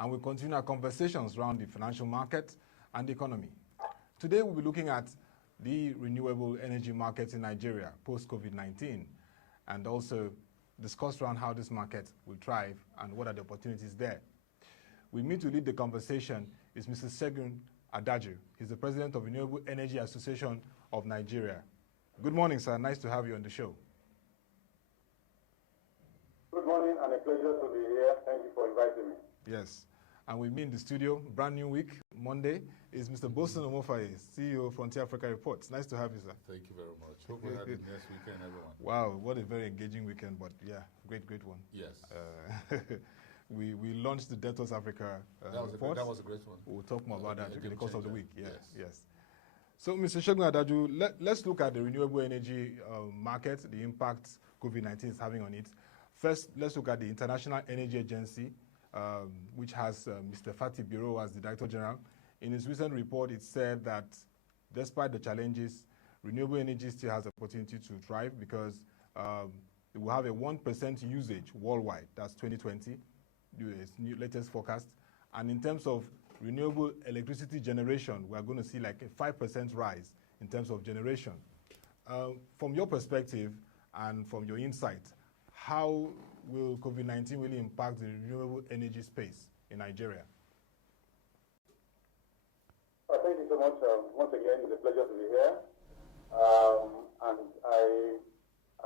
and we'll continue our conversations around the financial market and the economy. Today, we'll be looking at the renewable energy market in Nigeria post-COVID-19, and also discuss around how this market will thrive and what are the opportunities there. With me to lead the conversation is Mr. Segun Adaju. He's the president of Renewable Energy Association of Nigeria. Good morning, sir. Nice to have you on the show. Good morning, and a pleasure to be here. Thank you for inviting me. Yes. And with me in the studio, brand new week, Monday, is Mr. Boason Omofaye, CEO of Frontier Africa Reports. Nice to have you, sir. Thank you very much. Hope we have the next weekend, everyone. Wow, what a very engaging weekend, but yeah, great one. Yes. We launched the Deltos Africa report. That was a great one. We'll talk more about that in the course of the week. Yes. So, Mr. Segun Adaju, let's look at the renewable energy market, the impact COVID-19 is having on it. First, let's look at the International Energy Agency, which has Mr. Fatih Birol as the Director General. In his recent report, it said that despite the challenges, renewable energy still has the opportunity to thrive because it will have a 1% usage worldwide. That's 2020, its latest forecast. And in terms of renewable electricity generation, we are going to see like a 5% rise in terms of generation. From your perspective and from your insight, how will COVID-19 really impact the renewable energy space in Nigeria? Thank you so much. Once again, it's a pleasure to be here. And I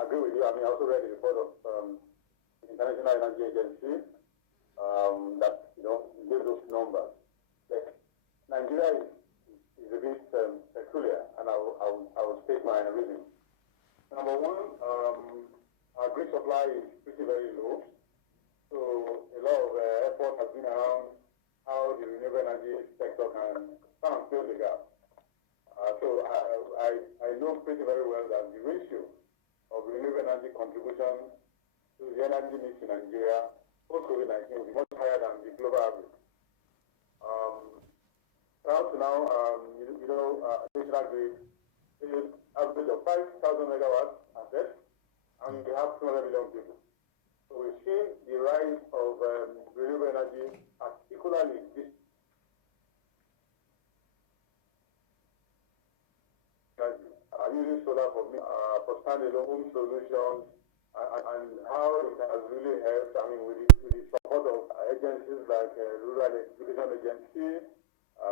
agree with you. I mean, I also read the report of the International Energy Agency that, gave those numbers. Like, Nigeria is a bit peculiar, and I will state my reason. Number one, our grid supply is very low. So a lot of effort has been around how the renewable energy sector can fill the gap. So I know very well that the ratio of renewable energy contribution to the energy mix in Nigeria post-COVID-19 will be much higher than the global average. Up to now, national grid is an average of 5,000 megawatts assets, and we have 200 million people. So we've seen the rise of renewable energy, particularly this energy. Using solar for standalone home solutions, and how it has really helped, with the support of agencies like Rural Education Agency,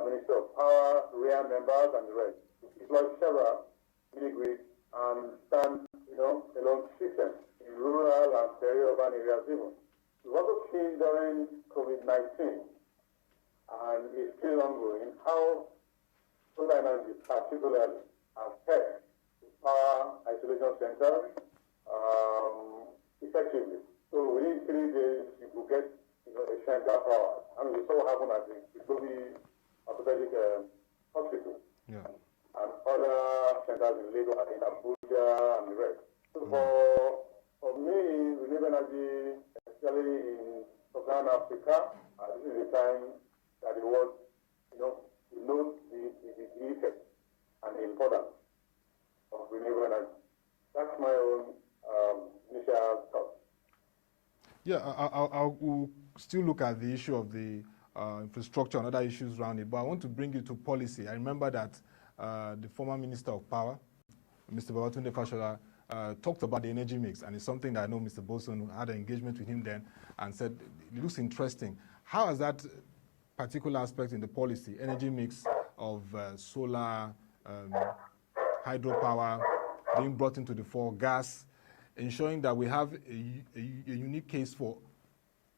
Ministry of Power, REAN members, and the rest. We deploy several mini-grids and stand, alone systems in rural and peri-urban areas even. We've also seen during COVID-19, and it's still ongoing, how solar energy particularly has helped power isolation centers effectively. So within 3 days, you could get a center power. We saw what happened at the Orthopedic Hospital. Yeah. And other centers in Lagos, in Abuja, and the rest. So for me, renewable energy, especially in Southern Africa, this is the time that the world, knows the effect and the importance of renewable energy. That's my own initial thought. Yeah, I'll still look at the issue of the infrastructure and other issues around it, but I want to bring you to policy. I remember that the former Minister of Power, Mr. Fashola, talked about the energy mix, and it's something that I know Mr. Boason had an engagement with him then and said, it looks interesting. How has that particular aspect in the policy, energy mix of solar, hydropower being brought into the fore, gas, ensuring that we have a unique case for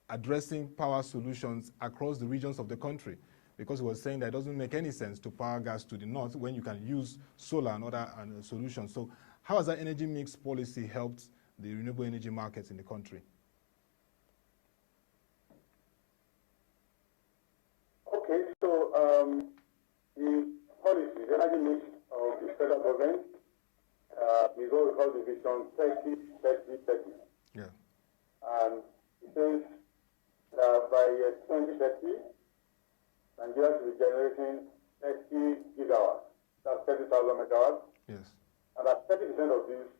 addressing power solutions across the regions of the country? Because he was saying that it doesn't make any sense to power gas to the north when you can use solar and other solutions. So how has that energy mix policy helped the renewable energy markets in the country? Okay, so the policy, the energy mix of the federal government is what we call the Vision 30-30-30. Yeah. And it says that by 2030, Nigeria will be generating 30 gigawatts. That's 30,000 megawatts. Yes. And that 30% of this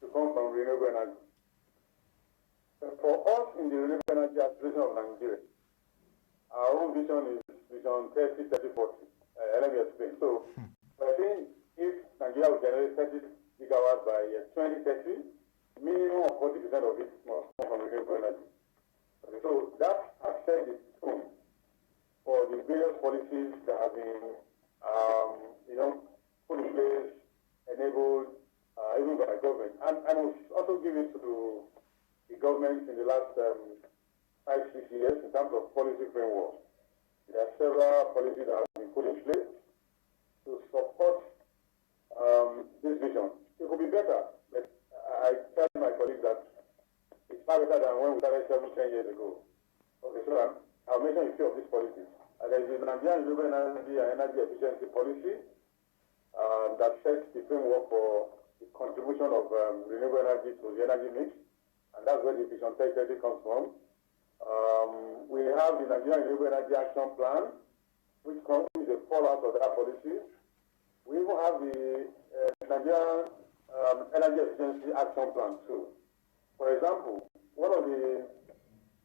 to come from renewable energy. So for us in the Renewable Energy Association of Nigeria, own vision is vision 30, 30, 40. Let me explain. So, I think if Nigeria will generate 30 gigawatts by 2030, minimum of 40% of it must come from renewable energy. Okay, so that has set the tone for the various policies that have been, put in place, enabled, even by government. And I must also give it to the government in the last 5-6 years in terms of policy framework. There are several policies that have been put in place to support this vision. It could be better, but I tell my colleagues that it's far better than when we started 7-10 years ago. Okay, so I'll mention a few of these policies. There is the Nigerian Renewable Energy and Energy Efficiency Policy that sets the framework for the contribution of renewable energy to the energy mix, and that's where the Vision 3030 comes from. We have the Nigerian Renewable Energy Action Plan, which is a fallout of that policy. We even have the Nigerian Energy Efficiency Action Plan too. For example, one of the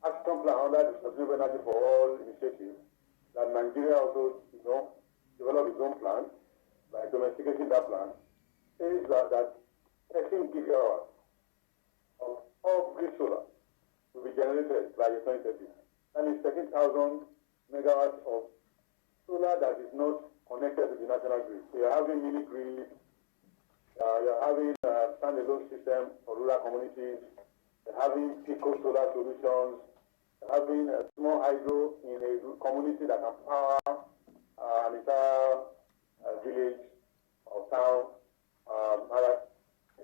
action plan under the Sustainable Energy for All initiative that Nigeria also, developed its own plan by domesticating that plan, says that 13 gigawatts of off-grid solar will be generated by 2030. That is 13,000 megawatts of solar that is not connected to the national grid. So you're having mini grid, you're having a standalone system for rural communities, you're having pico solar solutions, you're having a small hydro in a community that can power an entire village or town.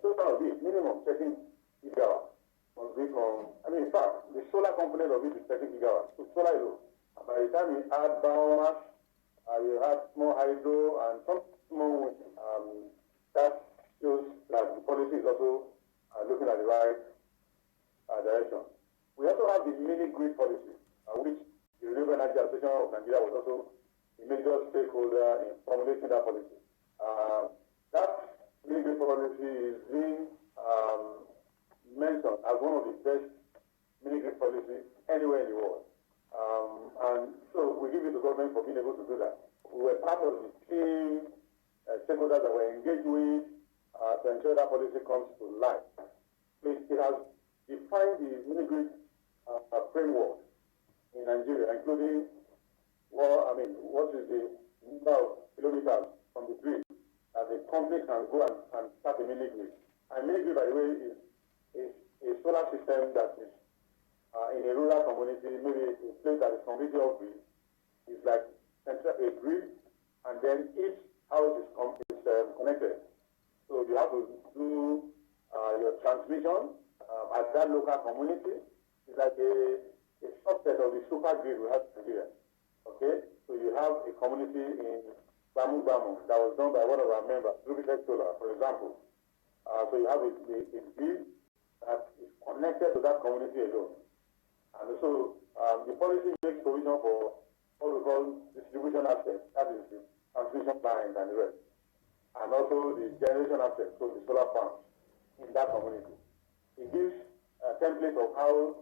Total of it, minimum 13 gigawatts must be from, in fact, the solar component of it is 30 gigawatts. So solar alone. And by the time you add biomass, you have small hydro and some small wind. That shows that the policy is also looking at the right direction. We also have the mini grid policy, which the Renewable Energy Association of Nigeria was also a major stakeholder in formulating that policy. That mini grid policy is being mentioned as one of the best mini grid policies anywhere in the world. And so we give it to government for being able to do that. We were part of the team, stakeholders that were engaged with to ensure that policy comes to life. It has defined the mini grid framework in Nigeria, including what is the number of kilometers from the grid that the company can go and start a mini grid. And mini grid, by the way, is a solar system that is in a rural community, maybe a place that is completely off grid. It's like a grid, and then each house is connected. So you have to do your transmission at that local community. It's like a subset of the super grid we have in Nigeria. Okay? So you have a community in Bamu that was done by one of our members, Rubitech Solar, for example. So you have a grid that is connected to that community alone. And so the policy makes provision for what we call distribution aspect, that is the transmission lines and the rest. And also the generation aspect, so the solar farms in that community. It gives a template of how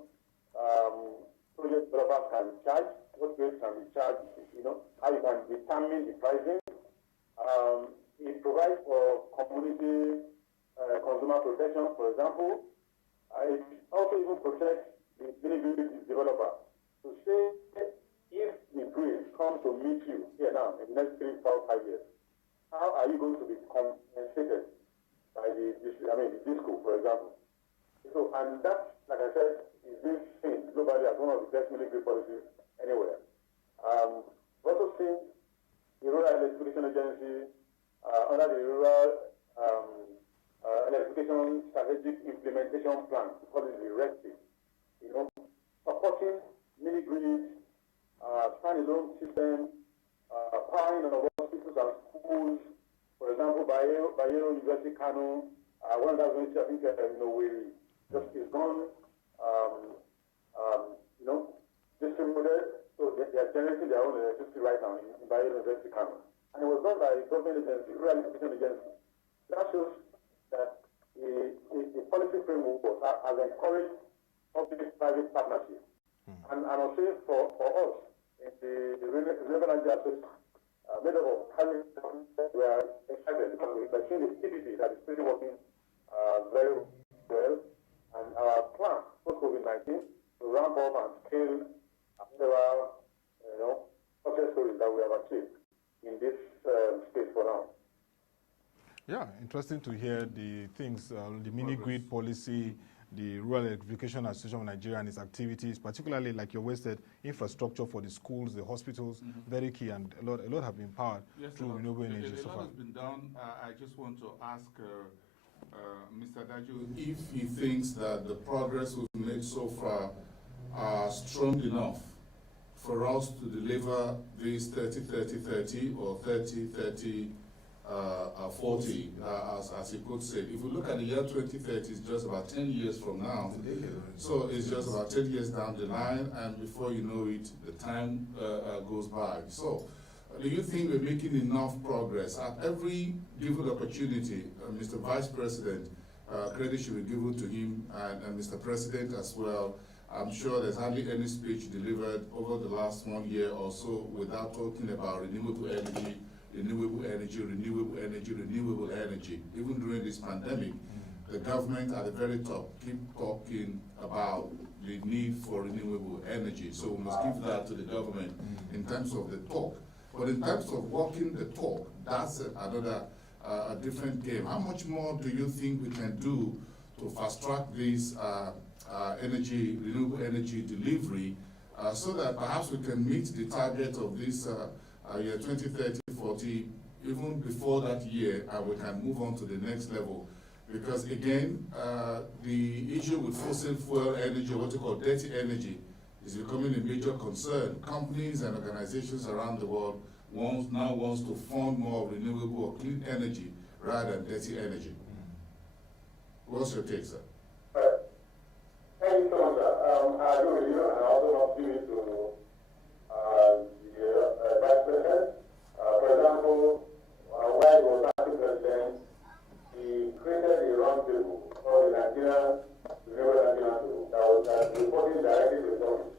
project developers can be charged, what rates can be charged, how you can determine the pricing. It provides for community consumer protection, for example. It also even protects the mini-grid developer to say if the grid comes to meet you here now in the next 3, 4, 5 years, how are you going to be compensated by the disco, for example? So, and that, like I said, is being seen globally as one of the best mini-grid policies anywhere. We've also seen the Rural Electrification Agency under the Rural Electrification Strategic Implementation Plan, we call it the REST, supporting mini-grids, standalone systems, powering of hospitals and schools. For example, Bayero University, Kano, one of those universities, I think, we just is gone, distributed. So they are generating their own electricity right now in Bayero University, Kano. And it was done by a government agency, Rural Electrification Agency. That shows that the policy framework has encouraged public-private partnership. And I must say, for us, in the that is made up of highly, we are excited because we are seeing the CDP that is really working very well, and our plan for COVID-19 to ramp up and scale several, success stories that we have achieved in this space for now. Yeah, interesting to hear the things, the mini-grid policy, the Rural Electrification Association of Nigeria and its activities, particularly like your wasted infrastructure for the schools, the hospitals, very key, and a lot have been powered through renewable energy so far. A lot has been done. I just want to ask Mr. Adaju if he thinks that the progress we've made so far are strong enough for us to deliver these 30-30-30 or 30-30 40, as he could say. If we look at the year 2030, it's just about 10 years from now. So it's just about 10 years down the line, and before you know it, the time goes by. So do you think we're making enough progress? At every given opportunity, Mr. Vice President, credit should be given to him, and Mr. President as well. I'm sure there's hardly any speech delivered over the last 1 year or so without talking about renewable energy, renewable energy, renewable energy, renewable energy. Even during this pandemic, the government at the very top keep talking about the need for renewable energy. So we must give that to the government in terms of the talk. But in terms of walking the talk, that's another a different game. How much more do you think we can do to fast track this renewable energy delivery so that perhaps we can meet the target of this year 2030, 40, even before that year, and we can move on to the next level? Because again, the issue with fossil fuel energy, what we call dirty energy, is becoming a major concern. Companies and organizations around the world now wants to fund more renewable or clean energy rather than dirty energy. What's your take, sir? Thank you so much, sir. I agree with you, and I also want to give it to the Vice President. For example, while he was acting president, he created a roundtable called the Nigerian Renewable Energy that was reporting directly to the government,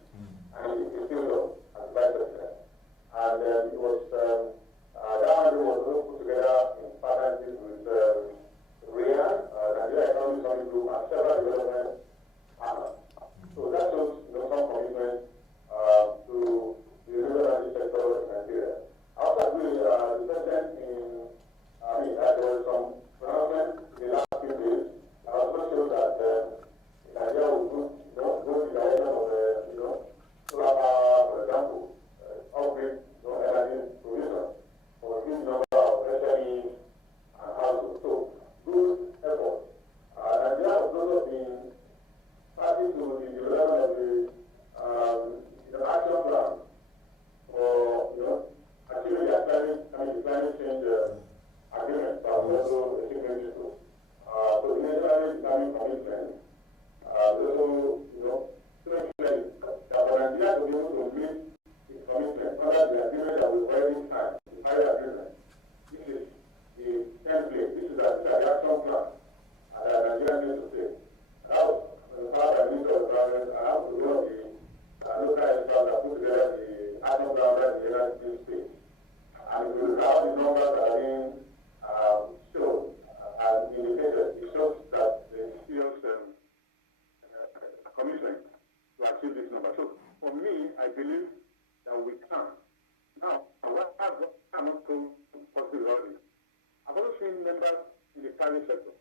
and he still does as Vice President. And it was that roundtable was also put together in partnership with REAN, Nigeria Economic Summit Group, and several development partners. So that shows some commitment to the renewable energy sector in Nigeria. I also agree with the president that there was some pronouncement in the last few days. I also show that Nigeria will go in the direction of solar power, for example, upgrade energy provision for a huge number of SMEs and households. So good effort. Nigeria has also been party to the development of the action plan for achieving the climate change agreement that was also a signatory to. So the national economic commitment also that for Nigeria to be able to meet its commitment under the agreement that we've already signed, the Paris Agreement. This is the template. This is the action plan that Nigeria needs to take. That was part of the Ministry of Renewable Energy, and I was one of the local experts that put together the action plan that the energy space. And if you look at how the numbers are being shown and indicated, it shows that there is serious commitment to achieve this number. So for me, I believe that we can. Now, what I'm not so positive about it, I've also seen members in the private sector,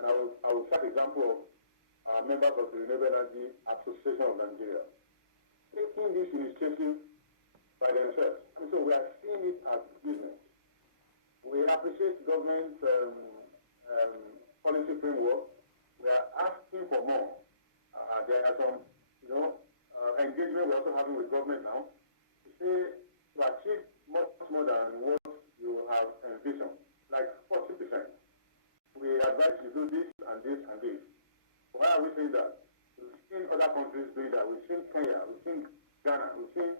and I will cite example of members of the Renewable Energy Association of Nigeria taking this initiative by themselves. And so we are seeing it as business. We appreciate government policy framework. We are asking for more. There are some, engagement we're also having with government now to say to achieve much more than what you have envisioned, like 40%. We advise you do this and this and this. Why are we saying that? We've seen other countries doing that. We've seen Kenya, we've seen Ghana, we've seen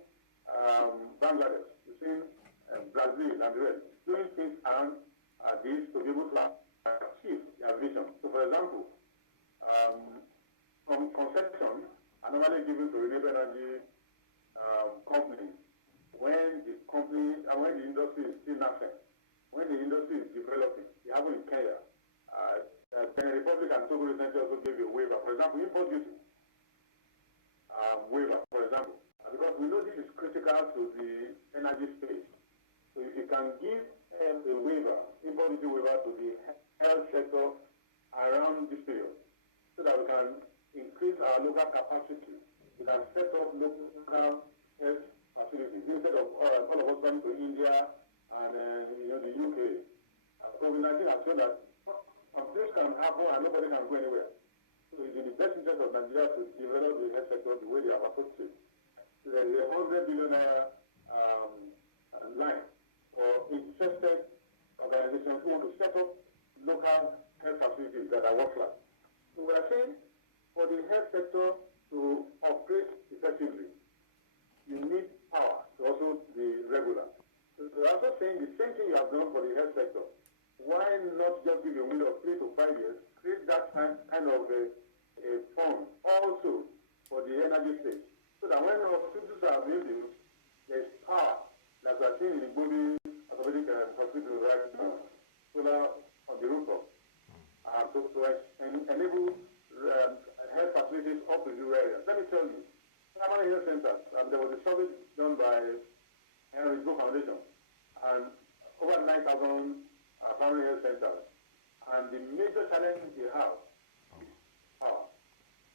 Bangladesh, we've seen Brazil and the rest doing things around this to be able to achieve their vision. So, for example, some concessions are normally given to renewable energy companies when the company industry is still nascent, when the industry is developing, you have in Kenya, Benin Republic and Togo recently also gave a waiver. For example, import duty waiver, for example, because we know this is critical to the energy space. So if you can give a waiver, import duty waiver to the health sector around this period, so that we can increase our local capacity, we can set up local health facilities instead of all of us going to India and the UK. COVID-19 has shown that this can happen and nobody can go anywhere. So it's in the best interest of Nigeria to develop the health sector the way they have approached it. So there is a $100 billion line for interested organizations who want to set up local health facilities that are world-class. So we are saying for the health sector to operate effectively, you need power to also be regular. So we're also saying the same thing you have done for the health sector. Why not just give a window of 3 to 5 years, create that kind of a fund also for the energy space, so that when hospitals are being built, there is power, like we are seeing in the Bobby Orthopedic Hospital right now, solar on the rooftop, to enable health facilities up in rural areas. Let me tell you, primary health centers, there was a survey done by Henry Go Foundation, and over 9,000 primary health centers, and the major challenge they have is power.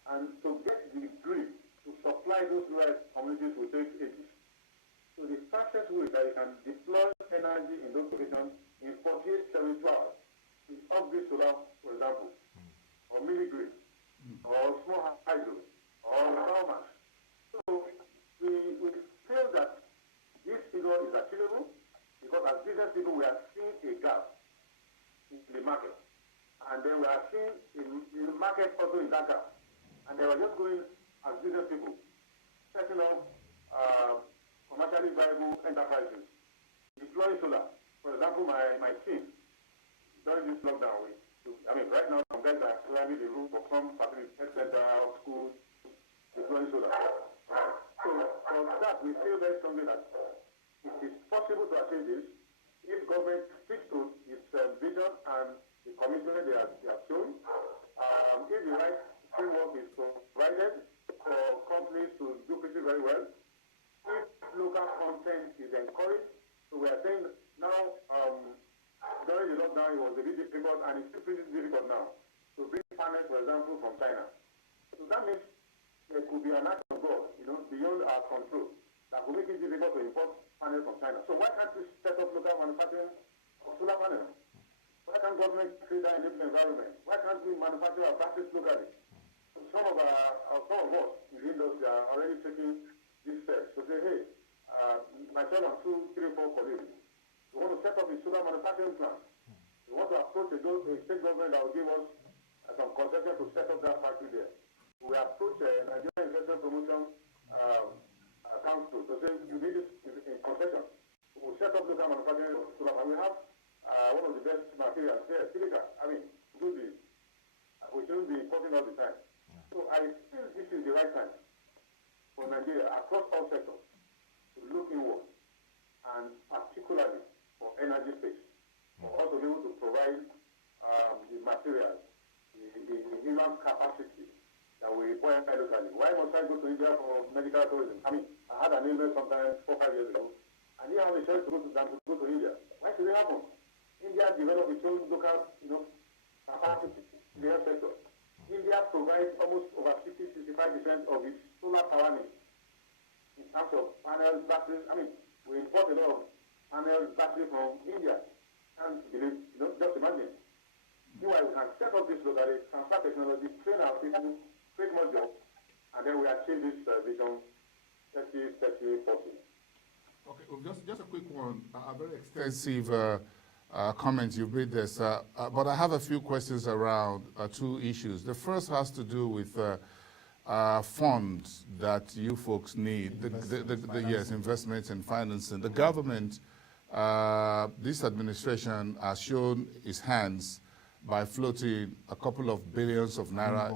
And to get the grid to supply those rural communities will take ages. So the fastest way that you can deploy energy in those locations in 48, 72 hours is off-grid solar, for example, or mini-grid, or small hydro, or biomass. So we feel that this figure is achievable because as business people we are seeing a gap in the market. And then we are seeing the market also in that gap. And they were just going as business people, setting up commercially viable enterprises, deploying solar. For example, my team, during this lockdown, right now, some guys are climbing the roof of some facilities, health center, schools, deploying solar. So for that, we feel very strongly that it is possible to achieve this if government sticks to its vision and the commitment they have shown. If the right framework is provided for companies to do pretty very well, if local content is encouraged, so we are saying now, during the lockdown it was a bit difficult and it's still pretty difficult now to bring panels, for example, from China. So that means there could be an act of God, beyond our control, that will make it difficult to import panels from China. So why can't we set up local manufacturing of solar panels? Why can't government create that enabling environment? Why can't we manufacture our batteries locally? So some of us in the industry are already taking these steps to say, hey, myself and 2, 3, 4 colleagues, we want to set up a solar manufacturing plant. We want to approach a state government that will give us some concession to set up that factory there. We approach Nigerian Investment Promotion Council to say, you need this in concession. We'll set up local manufacturing of solar, and we have one of the best materials here, silica. Do this. We shouldn't be importing all the time. So I feel this is the right time for Nigeria across all sectors to look inward, and particularly for energy space, for us to be able to provide the materials, the human capacity that we require locally. Why must I go to India for medical tourism? I had an illness sometime 4 or 5 years ago. I didn't have a choice to go to India. Why should it happen? India developed its own local, capacity in the health sector. India provides almost over 60-65% of its solar power needs in terms of panels, batteries. We import a lot of panels, batteries from India. Can't believe, just imagine. Meanwhile, we can set up this locally, transfer technology, train our people, create more jobs, and then we achieve this vision 30-40. Okay, well, just a quick one, a very extensive comment you've made this, but I have a few questions around 2 issues. The first has to do with funds that you folks need, yes, investments and financing. The government, this administration has shown its hands by floating a couple of billions of naira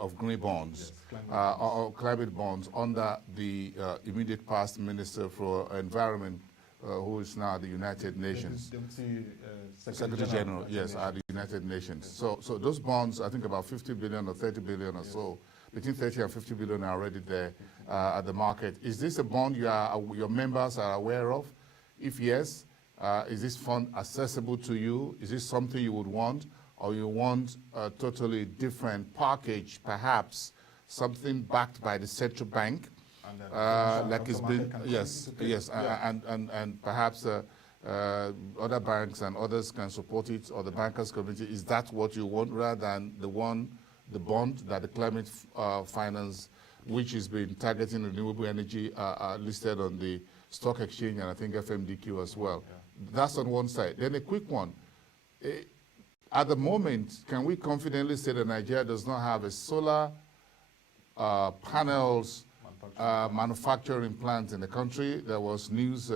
of green bonds, yes, or climate bonds under the immediate past Minister for Environment, who is now the United Nations. Deputy Secretary General, yes, at the United Nations. So those bonds, I think about 50 billion or 30 billion or so, between 30 and 50 billion are already there at the market. Is this a bond your members are aware of? If yes, is this fund accessible to you? Is this something you would want? Or you want a totally different package, perhaps something backed by the central bank, like it's been, yes, and perhaps other banks and others can support it, or the bankers community. Is that what you want, rather than the bond that the climate finance, which has been targeting renewable energy, listed on the stock exchange and I think FMDQ as well? That's on one side. Then a quick one. At the moment, can we confidently say that Nigeria does not have a solar panels manufacturing plant in the country? There was news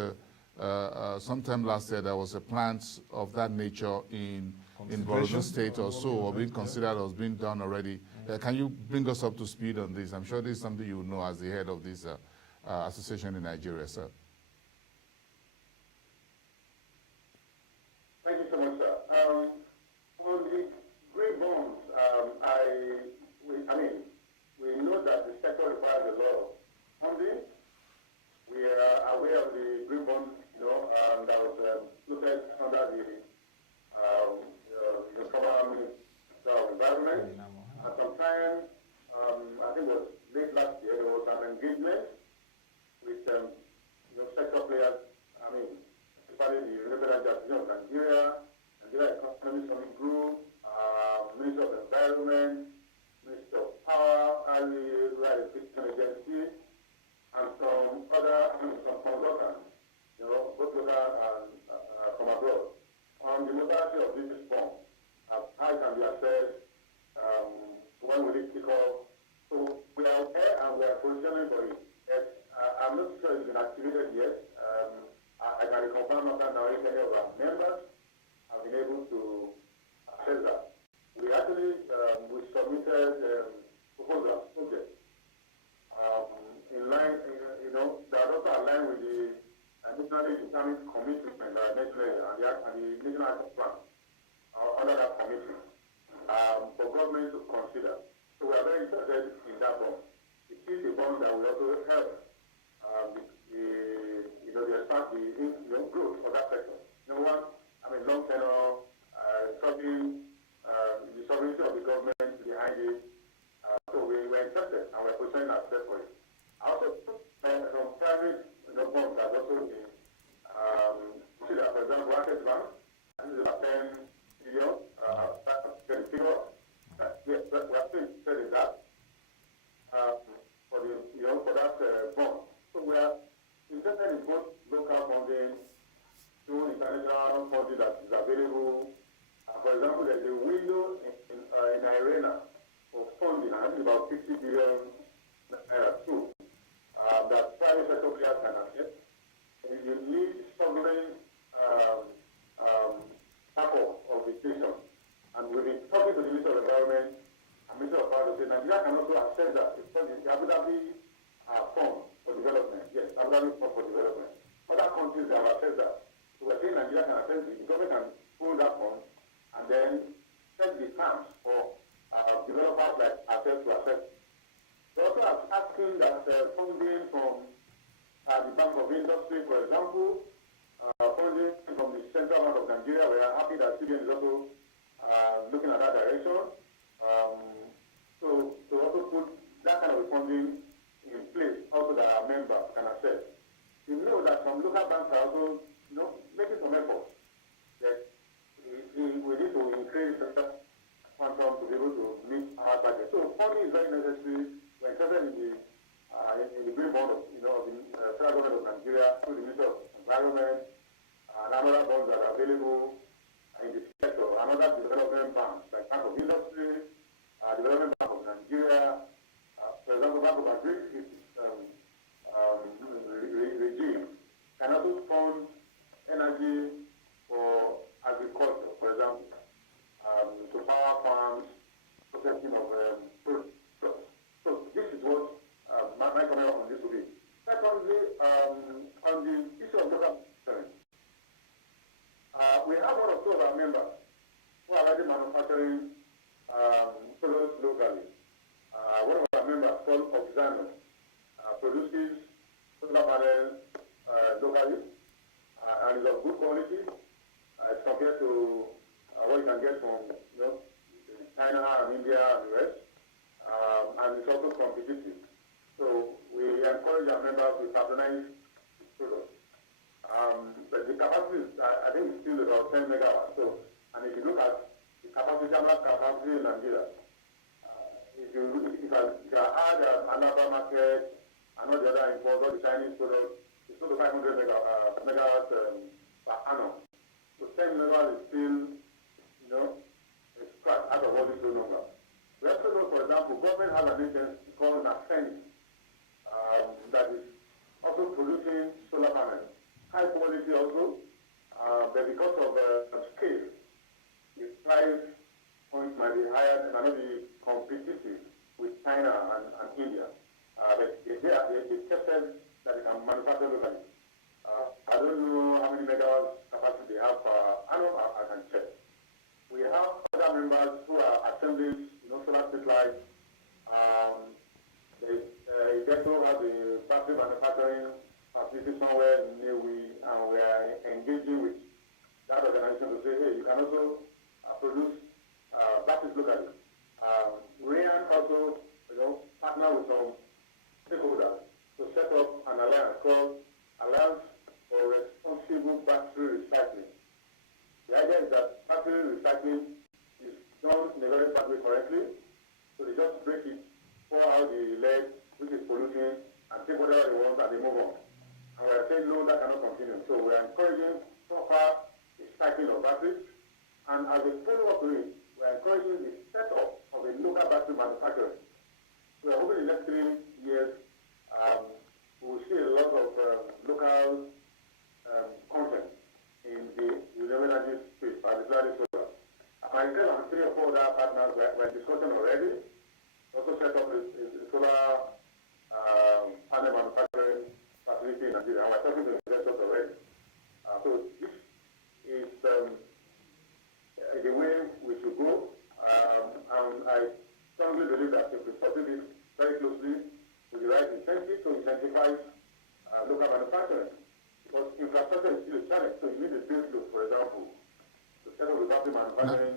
sometime last year there was a plant of that nature in Boason State or so, or being considered or being done already. Can you bring us up to speed on this? I'm sure this is something you know as the head of this association in Nigeria, sir. Thank you so much, sir. On the green bonds, we know that the sector requires a lot of funding. We are aware of the green bond, that was looked under the former Minister of Environment. At some time, I think it was late last year, there was an engagement with sector players. Especially the Renewable Energy of Nigeria, Nigeria Economic Summit Group, Ministry of Environment, Ministry of Power, Rural Electrification Agency, and some consultants, both local and from abroad, on the modality of this form, how it can be assessed, when will it kick off. So we are there and we are positioning for it. I'm not sure it's been activated yet. I can confirm that now if any of our members have been able to access that. We actually we submitted proposals, projects, in line, that also align with the nationally determined commitment by national and the National Action Plan under that committee for government to consider. So we are very interested in that bond. It is a bond that will also help the growth of that sector. Long tenor, the sovereignty of the government behind it. So we were interested and we're positioning ourselves for it. Also, some private bonds have also been considered. For example, Access Bank, this is about 10 billion, we are still interested in that for that bond. So we are interested in both local funding through international funding that is available. For example, there's a window in IRENA for funding, I think about 60 billion too, that private sector players can access. You need sovereign support of the station. And we've been talking to the Ministry of Environment and Ministry of Power to say Nigeria can also access that because it's the Abu Dhabi fund for development. Yes, Abu Dhabi fund for development. Other countries have accessed that. So we're saying Nigeria can access it. The government can pull that fund and then set the terms for developers like ourselves to access. We're also asking that funding from the Bank of Industry, for example, funding from the Central Bank of Nigeria. We are happy that CBN is also looking at that direction. So to also put that kind of funding in place, also that our members can access. You know that some local banks are also, making some efforts. That we need to increase the quantum to be able to meet our target. So funding is very necessary. We're interested in the green bond of the federal government of Nigeria through the Ministry of Environment and other bonds that are available in the sector, and other development banks like Bank of Industry, Development Bank of Nigeria, for example, Bank of Agri regime can also fund energy for agriculture, for example, to power farms, processing of products. So this is what my comment on this will be. Secondly, on the issue of local government, locally, and it's of good quality as compared to what you can get from China and India and the rest, and it's also competitive. So we encourage our members to patronize this product. But the capacity is, I think, it's still about 10 megawatts. So, and if you look at the capacity in Nigeria, if I add another market and all the other imports, all the Chinese products, it's still 500 megawatts per annum. So 10 megawatts is still, a scratch out of all this low number. We also know, for example, government has an agency called NAFENI that is also producing solar panels. High quality also, but because of scale, the price point might be higher and might not be competitive with China and India. But they tested that they can manufacture locally. I don't know how many megawatts capacity they have per annum. I can check. We have other members who are assembling, solar street lights. They also have the battery manufacturing facility somewhere near and we are engaging with that organization to say, hey, you can also produce batteries locally. REAN also, partner with some stakeholders to set up an alliance called Alliance for Responsible Battery Recycling. The idea is that battery recycling is done in a very bad way correctly, so they just break it, pour out the lead, which is polluting, and take whatever they want and they move on. And we are saying, no, that cannot continue. So we are encouraging proper recycling of batteries, and as a follow-up to it, we are encouraging the setup of a local battery manufacturer. We are hoping in the next 3 years, we will see a lot of local content in the renewable energy space, particularly solar. I tell you, 3 or 4 other partners we're discussing already. Also set up the solar panel manufacturing facility in Nigeria. And we're talking to investors already. So this is the way we should go. And I strongly believe that if we pursue this very closely with the right incentives to incentivize local manufacturing, because infrastructure is still a challenge. So you need a base load, for example, to set up a battery manufacturing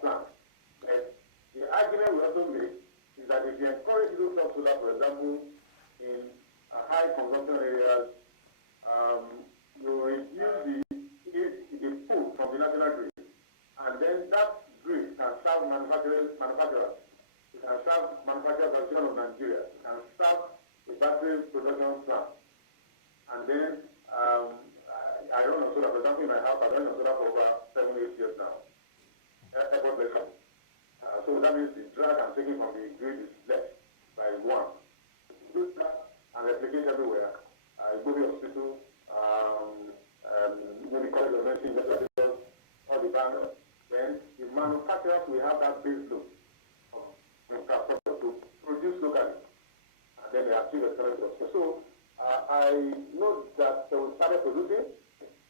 plant. And the argument we also make is that if you encourage rooftop solar, for example, in high consumption areas, you reduce the pull from the national grid, and then that grid can serve manufacturers. It can serve manufacturers of Nigeria. It can serve a battery production plant. And then I run on solar. For example, in my house, I've run on solar for over 7-8 years now. Effortlessly. So that means the drag I'm taking from the grid is less by 1. Do that and replicate everywhere. Go to the hospital, maybe college of medicine, all the banners. Then the manufacturers will have that base load of infrastructure to produce locally. And then they achieve a current success. So I know that we started producing.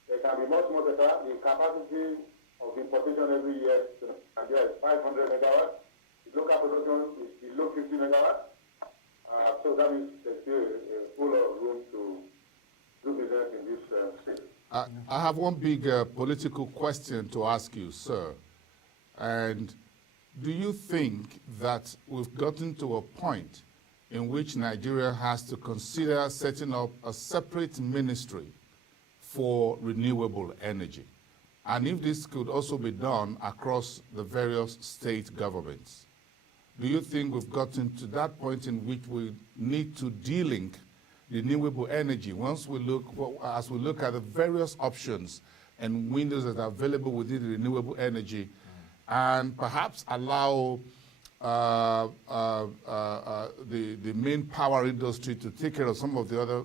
There can be much more better. The capacity of importation every year to Nigeria is 500 megawatts. The local production is below 50 megawatts. So that means there's still a full lot of room to do business in this state. I have one big political question to ask you, sir. And do you think that we've gotten to a point in which Nigeria has to consider setting up a separate ministry for renewable energy? And if this could also be done across the various state governments, do you think we've gotten to that point in which we need to de-link renewable energy as we look at the various options and windows that are available within the renewable energy, and perhaps allow the main power industry to take care of some of the other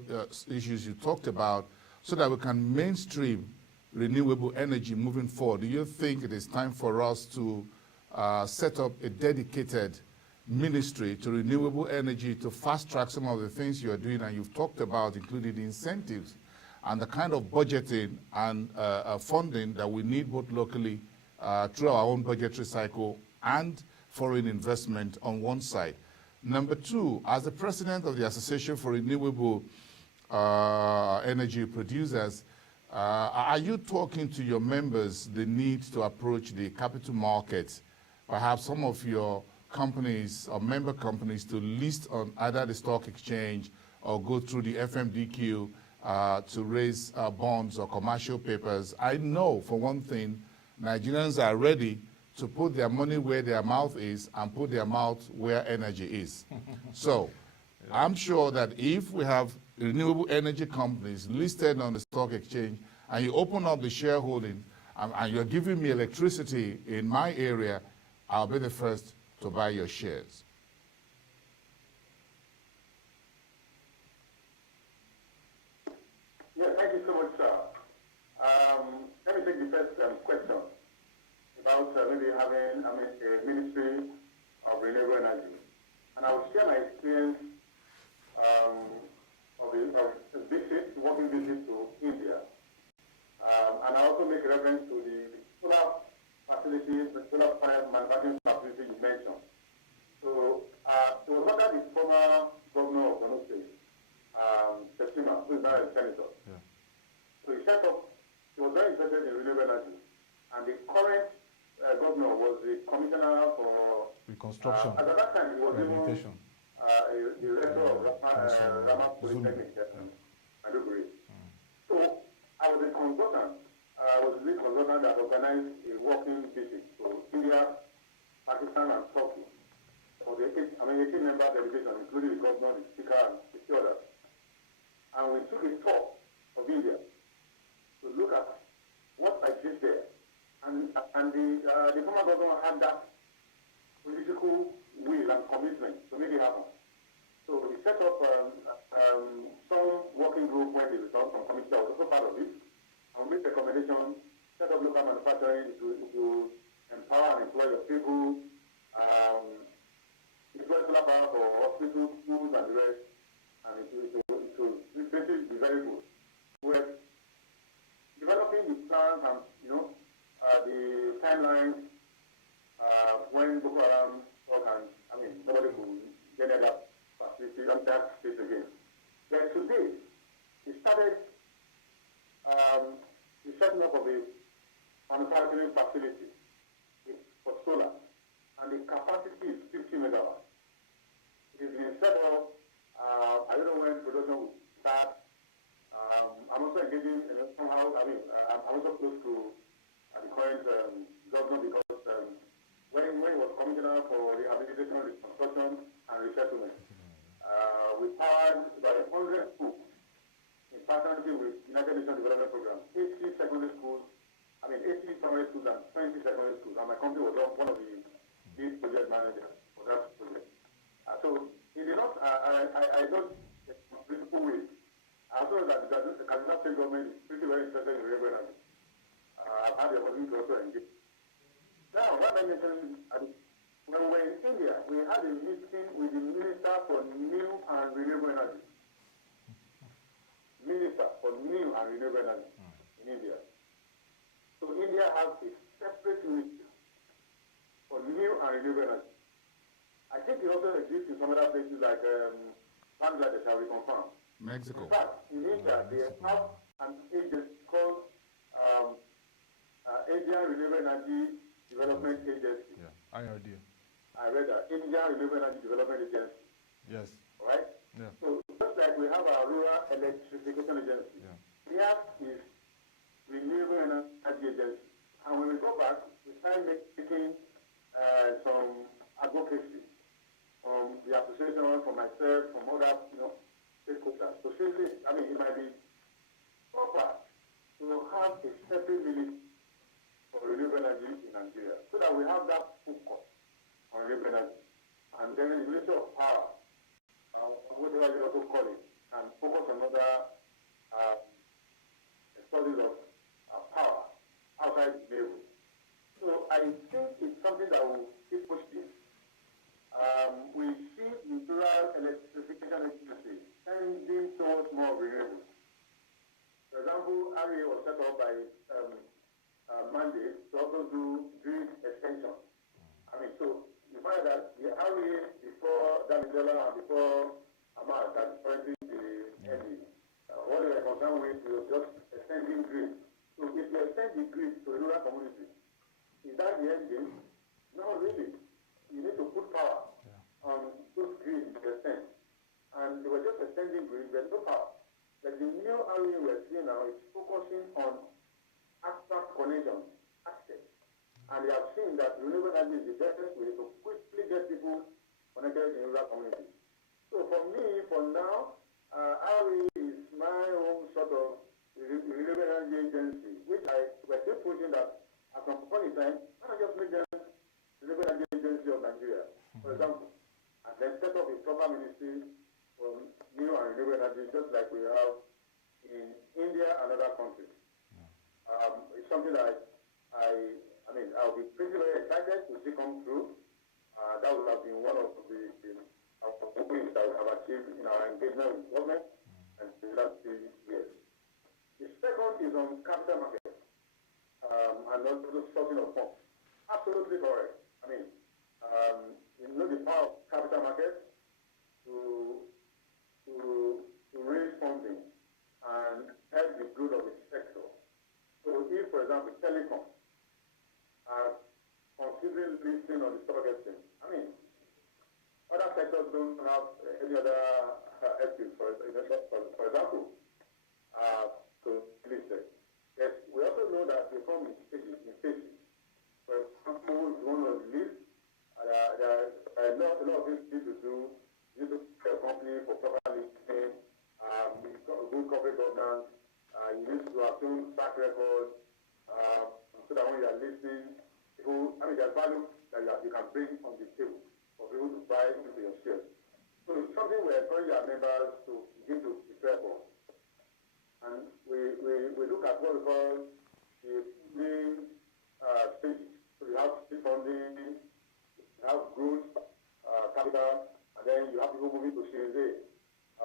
issues you talked about, so that we can mainstream renewable energy moving forward? Do you think it is time for us to set up a dedicated ministry to renewable energy to fast-track some of the things you are doing and you've talked about, including the incentives and the kind of budgeting and funding that we need both locally through our own budgetary cycle and foreign investment on one side? Number two, as the president of the Association for Renewable energy producers, are you talking to your members the need to approach the capital markets, perhaps some of your companies or member companies to list on either the stock exchange or go through the FMDQ to raise bonds or commercial papers? I know, for one thing, Nigerians are ready to put their money where their mouth is and put their mouth where energy is. So I'm sure that if we have renewable energy companies listed on the stock exchange and you open up the shareholding and you're giving me electricity in my area, I'll be the first to buy your shares. Yeah, thank you so much, sir. Let me take the first question about maybe having a Ministry of Renewable Energy. And I will share my experience of a visit, working visit to India. And I also make reference to the solar facilities, the solar panel manufacturing facility you mentioned. So it was under the former governor of Borno State, Testima, who is now a senator. Yeah. So he set up, he was very interested in renewable energy. And the current governor was the commissioner for reconstruction. At that time, he was rehabilitation. The director of Rama Polytechnic in Maiduguri. So I was a consultant. I was the lead consultant that organized a walking visit to India, Pakistan, and Turkey for the 18-member delegation, including the governor, the speaker, and the few others. And we took a tour of India to look at what exists there. And the former governor had that political will and commitment to make it happen. So we set up some working group when they returned from committee. I was also part of it. And we made recommendations, set up local manufacturing to empower and employ your people, deploy solar power for hospitals, schools, and the rest. And it will basically be very good. We're developing the plans and, the timelines when Boko Haram nobody could get that facility on that space again. Then today, we started the setting up of a manufacturing facility for solar, and the capacity is 50 megawatts. It is being set up. I don't know when production will start. I'm also engaging somehow. I'm also close to the current governor because when he was commissioner for rehabilitation, reconstruction, and resettlement, we powered about 100 schools in partnership with United Nations Development Program, 80 secondary schools, 80 primary schools and 20 secondary schools. And my company was one of the lead project managers for that project. So in the north, I don't principle way. I also know that the Kaduna State government is pretty very interested in renewable energy. I've had the opportunity to also engage. Now, what I mentioned, when we were in India, we had a meeting with the Minister for New and Renewable Energy. Minister for New and Renewable Energy in India. So India has a separate ministry for new and renewable energy. I think it also exists in some other places like Bangladesh, I will confirm. Mexico. In fact, in India, they have an agency called Indian Renewable Energy Development Agency. Yeah, IRD. I read that. Indian Renewable Energy Development Agency. Yes. Right? Yeah. So just like we have our rural electrification agency, here is Renewable Energy Agency. And when we go back, we start making some advocacy from the association, from myself, from other stakeholders. So simply, it might be proper to have a separate ministry for renewable energy in Nigeria, so that we have that focus on renewable energy. And then the Ministry of Power, whatever you also call it, and focus on other studies of power outside the level. So I think it's something that will keep pushing. We see the rural electrification agency tending towards more renewables. For example, REA was set up by mandate to also do grid extension. So you find that the REA before Damijola and before Ahmad, that is currently the ND, what they are concerned with is just extending grid. So if you extend the grid to a rural community, is that the end game? No, really. You need to put power on those grids to extend. And they were just extending grid, there's no power. But the new REAN we're seeing now is focusing on abstract connections, access. And they have seen that renewable energy is the best way to quickly get people connected in rural communities. So for me, for now, REAN is my own sort of renewable energy agency, which we're still pushing that at some point in time, why not just make them renewable energy agency of Nigeria, for example, and then set up a proper ministry for new and renewable energy, just like we have in India and other countries. It's something that I'll be pretty very excited to see come through. That would have been one of the things that we have achieved in our engagement with government and the last 3 years. The second is on capital market and also sourcing of funds. Absolutely correct. You know the power of capital market to raise funding and help the growth of the sector. So if, for example, telecom are considering listing on the stock exchange, other sectors don't have any other excuse, for example, to list it. Yes, we also know that they come in stages. For example, if you want to list, there are a lot of things to do. You need to pay a company for proper listing, good corporate governance. You need to assume track record, so that when you are listing, there's value that you can bring on the table for people to buy into your shares. So it's something we encourage our members to begin to prepare for. And we look at what we call the stages. So you have seed funding, you have growth, capital, and then you have people moving to Series A.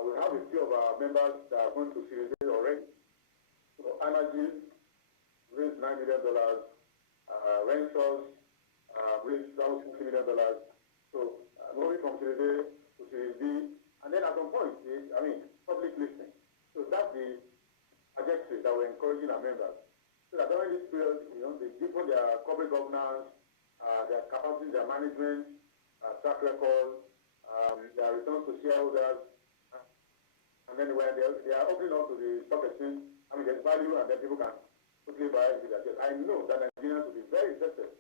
We have a few of our members that are going to Series A already. So Energy raised $9 million, Rentals raised $50 million. So moving from Series A to Series B, and then at some point, public listing. So that's the trajectory that we're encouraging our members. So that during this period, they deepen their corporate governance, their capacity, their management, track record, their returns to shareholders, and then when they are opening up to the stock exchange, there's value, and then people can quickly buy into their shares. I know that Nigerians will be very interested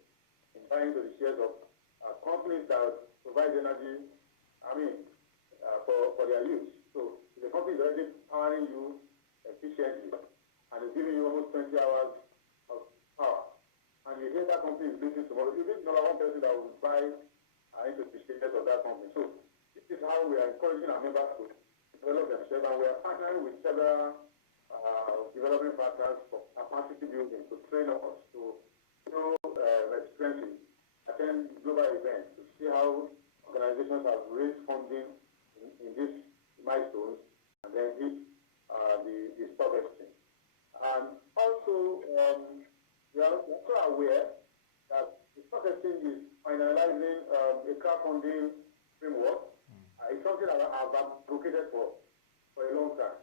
in buying into the shares of companies that provide energy, for their use. So the company is already powering you efficiently, and it's giving you almost 20 hours of power. And you hear that company is building tomorrow, you need number one person that will buy into the shares of that company. So this is how we are encouraging our members to develop themselves, and we are partnering with several development partners for capacity building, to train us, to show experiences, attend global events, to see how organizations have raised funding in these milestones, and then hit the stock exchange. And also, we are also aware that the stock exchange is finalizing a crowdfunding framework. It's something that I've advocated for a long time.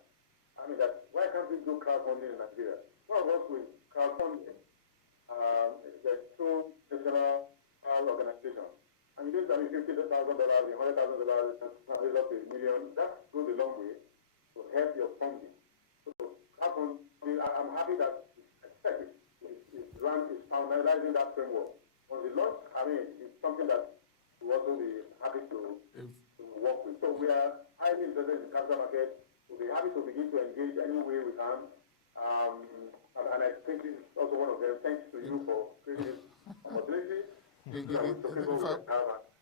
Why can't we do crowdfunding in Nigeria? One of us with crowdfunding, there's two national organizations. And you need $50,000, $100,000, raise up to $1 million. That goes a long way to help your funding. So crowdfunding, I'm happy that REAN is finalizing that framework. On the launch, it's something that we also be happy to work with. So we are highly interested in the capital market. We'll be happy to begin to engage any way we can. And I think this is also one of them. Thanks to you for creating this opportunity.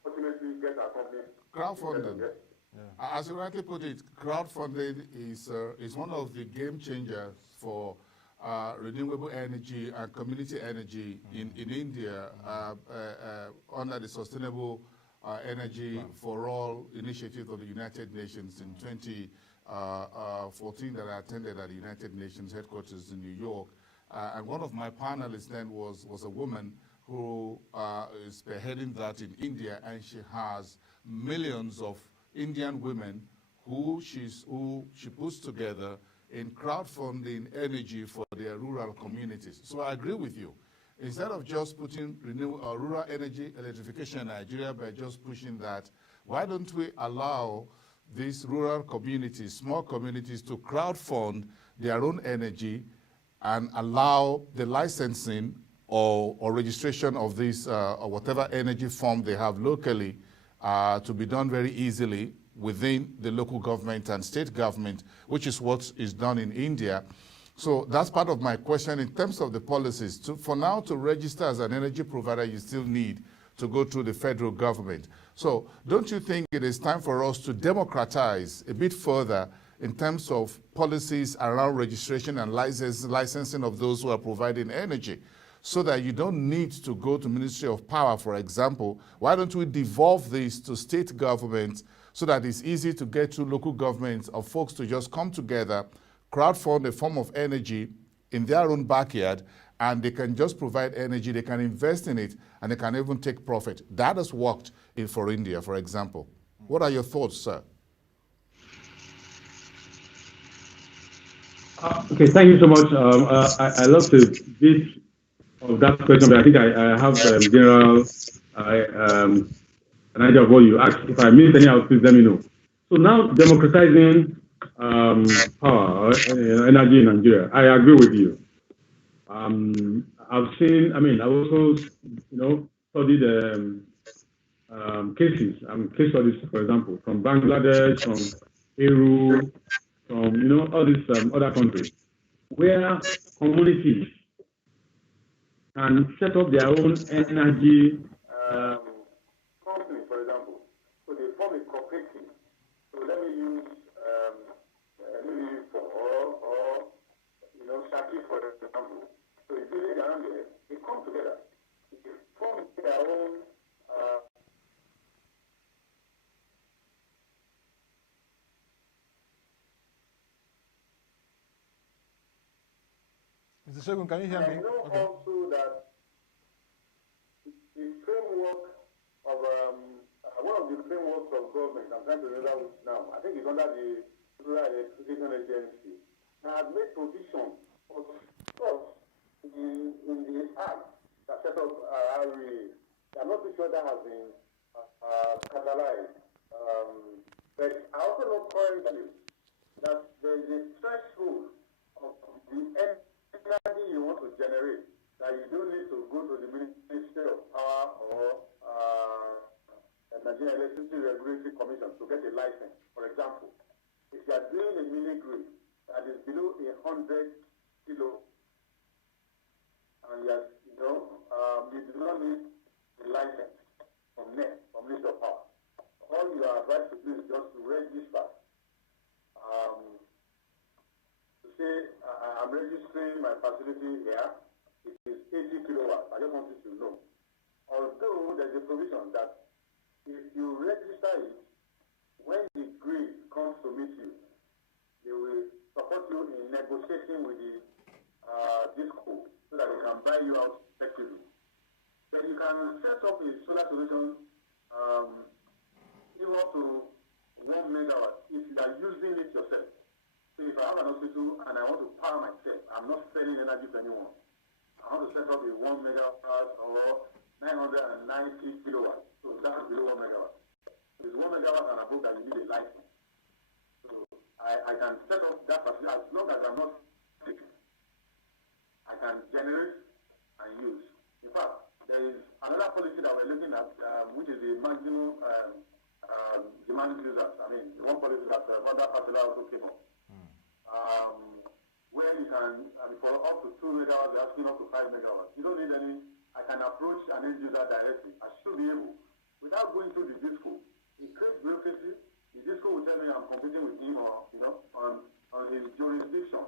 Ultimately get our company. Crowdfunding. As you rightly put it, crowdfunding is one of the game changers for renewable energy and community energy in India under the Sustainable Energy for All initiative of the United Nations in 2014 that I attended at the United Nations headquarters in New York. And one of my panelists then was a woman who is spearheading that in India, and she has millions of Indian women who she puts together in crowdfunding energy for their rural communities. So I agree with you. Instead of just putting rural energy electrification in Nigeria by just pushing that, why don't we allow these rural communities, small communities, to crowdfund their own energy and allow the licensing or registration of this or whatever energy form they have locally to be done very easily within the local government and state government, which is what is done in India. So that's part of my question in terms of the policies. For now, to register as an energy provider, you still need to go through the federal government. So don't you think it is time for us to democratize a bit further in terms of policies around registration and licensing of those who are providing energy, so that you don't need to go to Ministry of Power, for example? Why don't we devolve this to state governments so that it's easy to get to local governments of folks to just come together, crowdfund a form of energy in their own backyard, and they can just provide energy, they can invest in it, and they can even take profit. That has worked for India, for example. What are your thoughts, sir? Okay, thank you so much. I love the bit of that question, but I think I have general an idea of what you asked. If I miss any out, please let me know. So now, democratizing power, energy in Nigeria, I agree with you. I've seen, I've also, studied cases, case studies, for example, from Bangladesh, from Peru, from, all these other countries, where communities can set up their own energy company, for example. So they form a cooperative. So let me use Shaki, for example. So the village around there, they come together. They form their own Mr. Segun, can you hear me? I know also that the framework of one of the frameworks of government, I'm trying to remember which now, I think it's under the Rural Electrification Agency, that has made provision for stuff in the act that set up REAN. I'm not too sure that has been catalyzed. But I also know currently that there is a threshold of the energy you want to generate, that you don't need to go to the Ministry of Power or Nigeria Electricity Regulatory Commission to get a license. For example, if you are doing a mini grid that is below 100 kilo, and you do not need a license from NET, from Ministry of Power. All you are advised to do is just to register. To say, I'm registering my facility here, it is 80 kilowatts. I just want you to know. Although there's a provision that if you register it, when the grid comes to meet you, they will support you in negotiating with the discourse so that they can buy you out effectively. Then you can set up a solar solution equal to 1 megawatt if you are using it yourself. So if I have an hospital and I want to power myself, I'm not selling energy to anyone. I want to set up a 1 megawatt or 990 kilowatts. So that is below 1 megawatt. It's 1 megawatt and above that you need a license. So I can set up that facility as long as I'm not sick. I can generate and use. In fact, there is another policy that we're looking at, which is the maximum demand users. The one policy that Father Abdullah also came up. Where you can, for up to 2 megawatts, they're asking up to 5 megawatts. You don't need any. I can approach an end user directly. I should be able, without going through the disco. It creates bureaucracy. The disco will tell me I'm competing with him or, on his jurisdiction.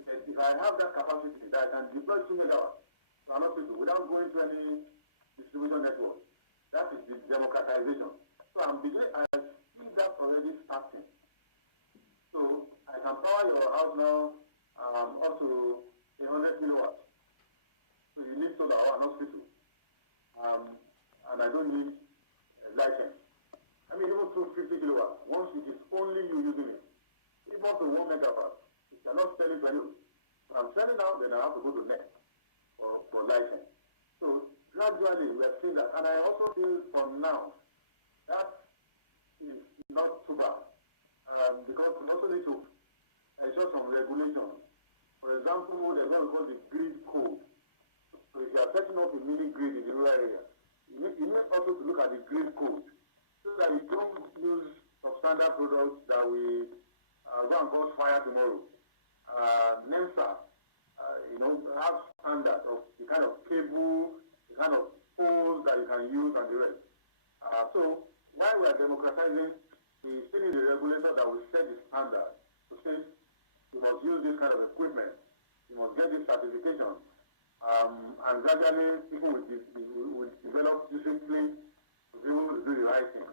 If I have that capacity, that I can deploy 2 megawatts to an hospital without going to any distribution network, that is the democratization. So I see that already starting. So I can power your house now up to 100 kilowatts. So you need solar or an hospital. And I don't need a license. Even to 50 kilowatts, once it is only you using it. Even to 1 megawatt, You're not selling to anyone. I'm selling now, then I have to go to next for license. So gradually we have seen that, and I also feel from now that is not too bad because we also need to ensure some regulations. For example, there's what we call the grid code. So if you are setting up a mini grid in the rural area, you need also to look at the grid code so that you don't use substandard products that we go and cause fire tomorrow. NEMSA, have standard of the kind of cable, the kind of poles that you can use and the rest. So while we are democratizing, we still need a regulator that will set the standard to say you must use this kind of equipment, you must get this certification, and gradually people will develop discipline to be able to do the right thing.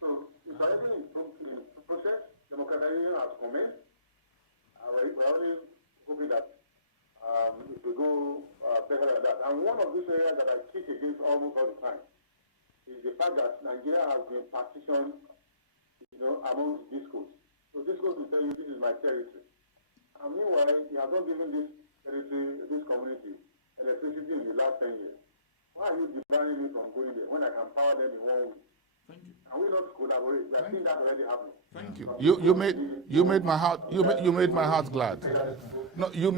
So it's already in process. Democratization has commenced. We're only hoping that it will go better than that. And one of these areas that I kick against almost all the time is the fact that Nigeria has been partitioned, amongst discourse. So discourse will tell you this is my territory. And meanwhile, he has not given this territory, this community, electricity in the last 10 years. Why are you debarring me from going there when I can power them in one week? Thank you. And we not collaborate. We have seen that already happening. Thank you. You made my heart glad. No, you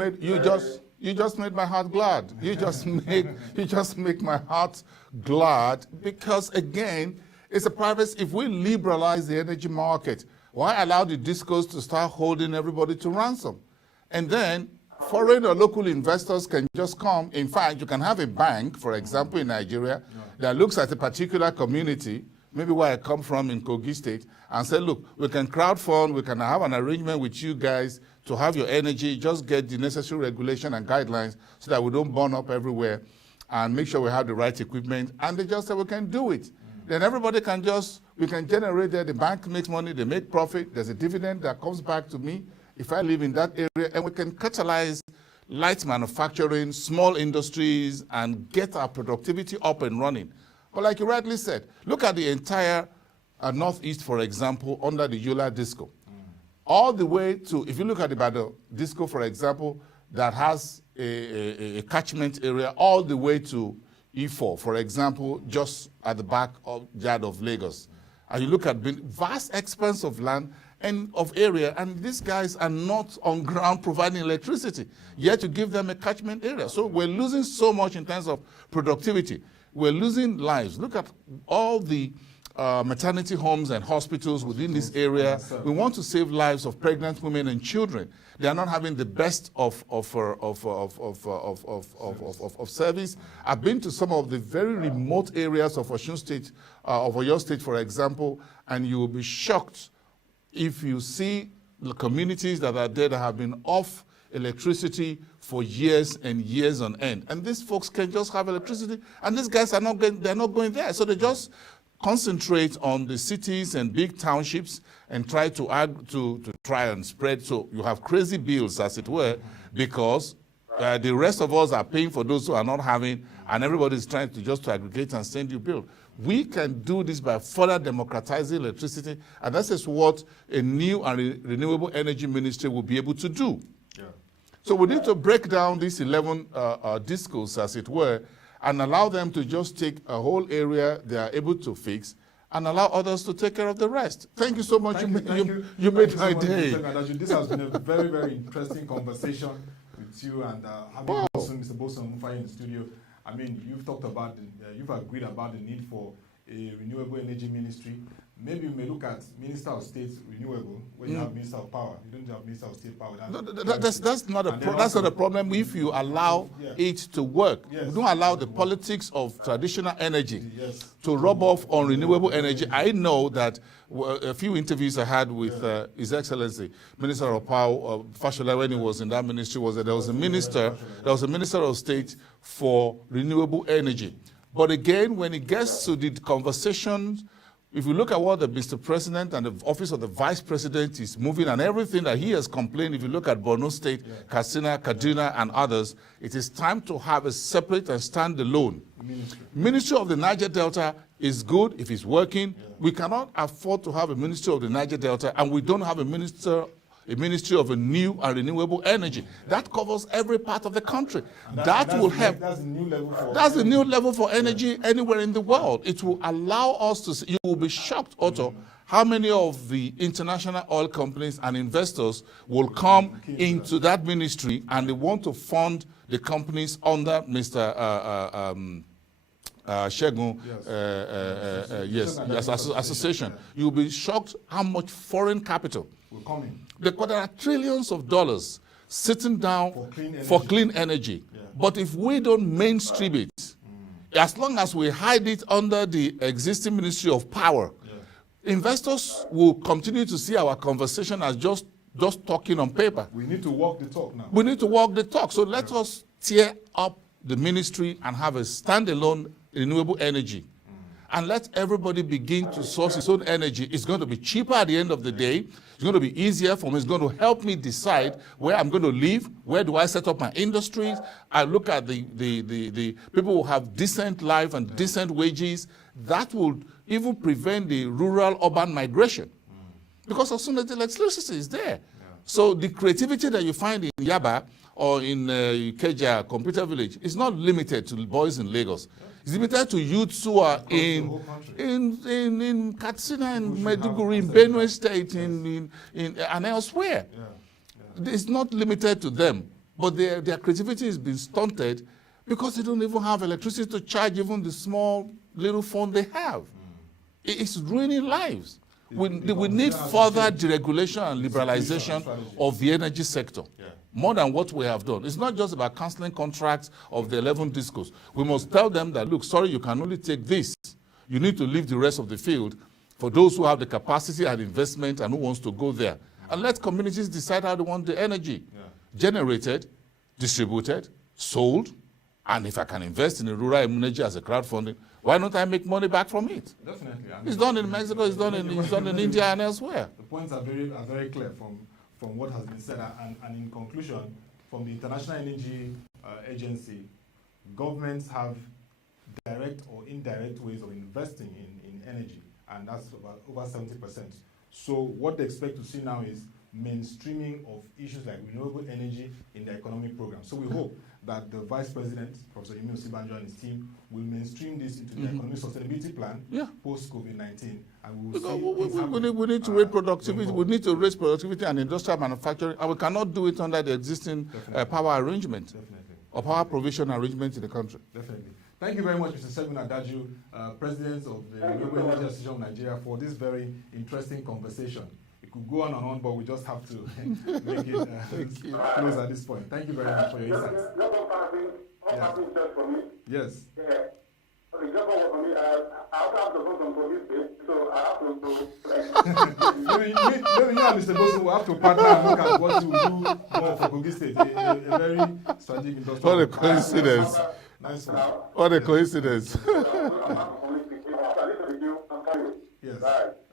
just made my heart glad. You just make my heart glad because again, it's a private. If we liberalize the energy market, why allow the discourse to start holding everybody to ransom? And then foreign or local investors can just come. In fact, you can have a bank, for example, in Nigeria, that looks at a particular community, maybe where I come from in Kogi State, and say, look, we can crowdfund, we can have an arrangement with you guys to have your energy, just get the necessary regulation and guidelines so that we don't burn up everywhere and make sure we have the right equipment. And they just say we can do it. Then everybody can we can generate there, the bank makes money, they make profit, there's a dividend that comes back to me if I live in that area, and we can catalyze light manufacturing, small industries, and get our productivity up and running. But like you rightly said, look at the entire Northeast, for example, under the Yola Disco. All the way to, if you look at the Disco, for example, that has a catchment area all the way to E4, for example, just at the back of yard of Lagos. And you look at vast expanse of land and of area, and these guys are not on ground providing electricity, yet you give them a catchment area. So we're losing so much in terms of productivity. We're losing lives. Look at all the maternity homes and hospitals within this area. We want to save lives of pregnant women and children. They are not having the best of service. I've been to some of the very remote areas of Osun State, of Oyo State, for example, and you will be shocked if you see the communities that are there that have been off electricity for years and years on end. And these folks can just have electricity, and these guys are not going, they're not going there. So they just concentrate on the cities and big townships and try to try and spread. So you have crazy bills, as it were, because the rest of us are paying for those who are not having, and everybody is trying to aggregate and send you bill. We can do this by further democratizing electricity, and that is what a new and renewable energy ministry will be able to do. Yeah. So we need to break down these 11 discos, as it were, and allow them to just take a whole area they are able to fix and allow others to take care of the rest. Thank you so much. You made my day. This has been a very, very interesting conversation with you and having Mr. Boason Omofaye in the studio. I mean, you've talked about, you've agreed about the need for a renewable energy ministry. Maybe we may look at Minister of State Renewable when you have Minister of Power. You don't have Minister of State Power. That's not a problem if you allow it to work. Yes. You don't allow the politics of traditional energy to rub off on renewable energy. I know that a few interviews I had with His Excellency, Minister of Power, Fashola, when he was in that ministry, was that there was a minister of State for renewable energy. But again, when it gets to the conversations, if you look at what the Mr. President and the Office of the Vice President is moving and everything that he has complained, if you look at Borno State, Katsina, Kaduna, and others, it is time to have a separate and standalone. Ministry of the Niger Delta is good if it's working. We cannot afford to have a Ministry of the Niger Delta and we don't have a Minister a Ministry of New and Renewable Energy. That covers every part of the country. That will help. That's a new level for That's a new level for energy anywhere in the world. It will allow us to see. You will be shocked, Otto, how many of the international oil companies and investors will come into that ministry and they want to fund the companies under Mr. Segun Association. You'll be shocked how much foreign capital will come in. Because there are trillions of dollars sitting down for clean energy. Yeah. But if we don't mainstream it, as long as we hide it under the existing Ministry of Power, investors will continue to see our conversation as just talking on paper. We need to walk the talk now. We need to walk the talk. So let us tear up the ministry and have a standalone renewable energy. And let everybody begin to source its own energy. It's going to be cheaper at the end of the day. It's going to be easier for me. It's going to help me decide where I'm going to live, where do I set up my industries. I look at the people who have decent life and decent wages. That will even prevent the rural-urban migration. Because as soon as the electricity is there. So the creativity that you find in Yaba or in Ikeja Computer Village is not limited to boys in Lagos. It's limited to youths who are in Katsina, in Maiduguri, in Benue State, and elsewhere. It's not limited to them, but their creativity has been stunted because they don't even have electricity to charge even the small little phone they have. It's ruining lives. We need further deregulation and liberalization of the energy sector. More than what we have done. It's not just about cancelling contracts of the 11 discos. We must tell them that, look, sorry, you can only take this. You need to leave the rest of the field for those who have the capacity and investment and who wants to go there. And let communities decide how they want the energy generated, distributed, sold, and if I can invest in a rural energy as a crowdfunding, why don't I make money back from it? Definitely. It's done in Mexico, it's done in India and elsewhere. The points are very clear from what has been said, and in conclusion, from the International Energy Agency, governments have direct or indirect ways of investing in energy, and that's about over 70%. So what they expect to see now is mainstreaming of issues like renewable energy in the economic program. So we hope that the Vice President, Professor Yemi Osibanjo, and his team will mainstream this into the economic sustainability plan post-COVID-19, and we need to raise productivity. We need to raise productivity and industrial manufacturing, and we cannot do it under the existing power arrangement or power provision arrangement in the country. Definitely. Thank you very much, Mr. Segun Adaju, President of the Renewable Energy Association of Nigeria, for this very interesting conversation. It could go on, but we just have to make it close at this point. Thank you very much for your insights. Yes. For me, I also have to go from police state, so I have to maybe you and Mr. Boason will have to partner and look at what you do more for Kogi State. A very strategic industrial. What a coincidence. Nice one. What a coincidence. Yes.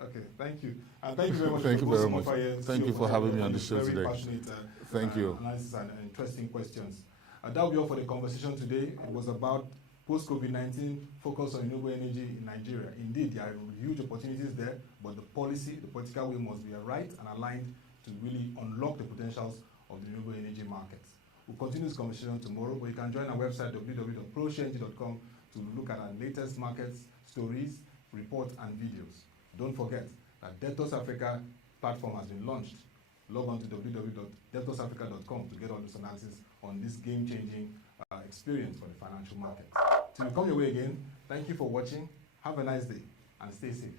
Okay. Thank you. And thank you very much. Thank you very much. Omofaye, Thank you for having me on the show very today. Passionate, Thank you. Analysis and interesting questions. That will be all for the conversation today. It was about post-COVID-19 focus on renewable energy in Nigeria. Indeed, there are huge opportunities there, but the policy, the political will must be right and aligned to really unlock the potentials of the renewable energy markets. We'll continue this conversation tomorrow, but you can join our website, www.proshenji.com, to look at our latest markets, stories, reports, and videos. Don't forget that Deltos Africa platform has been launched. Log on to www.deltosafrica.com to get all this analysis on this game-changing experience for the financial market. Till we come your way again, thank you for watching. Have a nice day and stay safe.